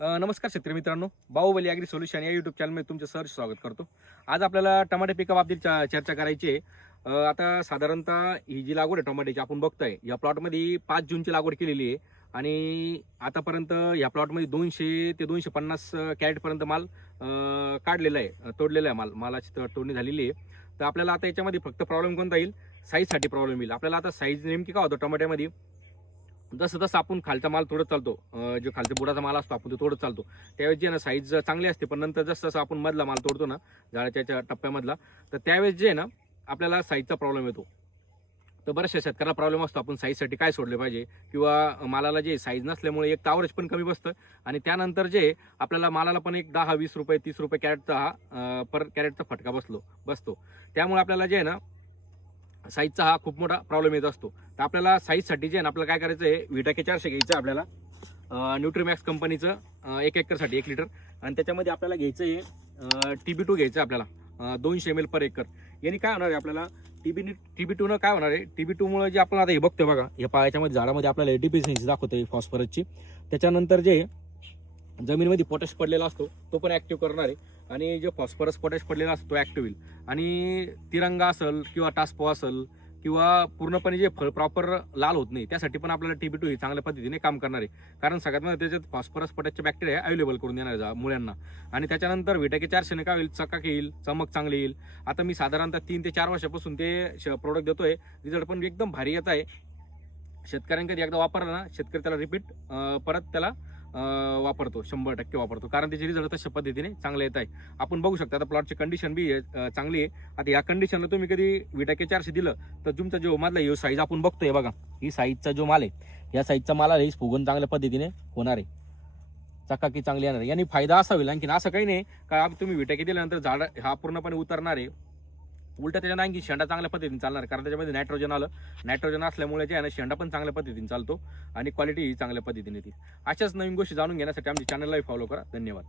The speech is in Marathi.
नमस्कार शेतकरी मित्रांनो, बाहुबली ॲग्री सोल्युशन या यूट्यूब चॅनलमध्ये तुमचं सहर्ष स्वागत करतो. आज आपल्याला टमाटे पिकाबाबतीत चर्चा करायची आहे. आता साधारणतः ही जी लागवड आहे टमाट्याची आपण बघतोय, या प्लॉटमध्ये 5 जूनची लागवड केलेली आहे आणि आतापर्यंत या प्लॉटमध्ये 200 ते 250 कॅरेटपर्यंत माल काढलेला आहे, तोडलेला आहे. मालाची तोडणी झालेली आहे. तर आपल्याला आता याच्यामध्ये फक्त प्रॉब्लेम कोणता येईल? साईजसाठी प्रॉब्लेम येईल. आपल्याला आता साईज नेमकी काय होतं टमाट्यामध्ये, जसं जसं आपण खालचा माल तोडत चालतो, जो खालचा बुडाचा माल असतो आपण तो तोडत चालतो, त्यावेळेस जे ना साईज चांगली असते, पण नंतर जसं जसं आपण मधला माल तोडतो ना झाडाच्या टप्प्यामधला, तर त्यावेळेस जे ना आपल्याला साईजचा प्रॉब्लेम येतो. तर बऱ्याचशा शेतकऱ्याला प्रॉब्लेम असतो आपण साईजसाठी काय सोडले पाहिजे, किंवा मालाला जे साईज नसल्यामुळे एक तावरेज पण कमी बसतं आणि त्यानंतर जे आपल्याला मालाला पण एक 10-20 रुपये 30 रुपये कॅरेटचा हा पर कॅरेटचा फटका बसतो. त्यामुळे आपल्याला जे आहे ना साईजचा हा खूप मोठा प्रॉब्लेम येत असतो. तर आपल्याला साईजसाठी जे आहे ना आपल्याला काय करायचं आहे, विटाके 400 घ्यायचं आपल्याला, न्यूट्रीमॅक्स कंपनीचं 1 एकरसाठी 1 लिटर, आणि त्याच्यामध्ये आपल्याला घ्यायचं आहे TB2 घ्यायचं आपल्याला 200 ml पर एकर. याने काय होणार आहे आपल्याला, TB2 काय होणार आहे, TB2 जे आपण आता हे बघतोय बघा, या पायाच्यामध्ये झाडामध्ये आपल्याला डेफिशियन्सी दाखवतोय फॉस्फरसची. त्याच्यानंतर जे जमिनीमध्ये पोटॅश पडलेला असतो तो पण ॲक्टिव्ह करणार आहे, आणि जो फॉस्फरस पोटॅश पडलेला असतो तो ॲक्टिव्ह होईल. आणि तिरंगा असेल किंवा टास्पो असेल किंवा पूर्णपणे जे फळ प्रॉपर लाल होत नाही, त्यासाठी पण आपल्याला TB2 ही चांगल्या पद्धतीने काम करणार आहे. कारण सगळ्यात मध्ये त्याच्यात फॉस्फरस पोटॅशचे बॅक्टेरिया अवेलेबल करून देणार आहे मुळ्यांना. आणि त्याच्यानंतर विटाके 400 काय होईल, चकाकी येईल, चमक चांगली येईल. आता मी साधारणतः 3 ते 4 वर्षापासून ते प्रोडक्ट देतोय, रिझल्ट पण एकदम भारी येत आहे. शेतकऱ्यांकडे एकदा वापरला ना, शेतकरी त्याला रिपीट परत त्याला वापरतो, 100% वापरतो, कारण त्याचे रिझल्ट तशा पद्धतीने चांगले येत आहे. आपण बघू शकता आता प्लॉटची कंडिशन बी चांगली आहे. आता या कंडिशनला तुम्ही कधी विटाके 400 दिलं तर तुमचा जो मधला ही साईज आपण बघतोय बघा, ही साईजचा जो माल आहे, या साईजचा माल आहे फुगून चांगल्या पद्धतीने होणार आहे, चकाकी चांगली येणार आहे. याने फायदा असा होईल, आणखी असं काही नाही का तुम्ही विटाके दिल्यानंतर झाड हा पूर्णपणे उतरणार आहे. उलटा त्याच्यानं आणखी शेंडा चांगल्या पद्धतीने चालणार, कारण त्याच्यामध्ये नायट्रोजन आलं. नायट्रोजन असल्यामुळे जे आहे ना शेंडा पण चांगल्या पद्धतीने चालतो आणि क्वालिटी ही चांगल्या पद्धतीने येते. अशाच नवीन गोष्टी जाणून घेण्यासाठी आमच्या चॅनललाही फॉलो करा. धन्यवाद.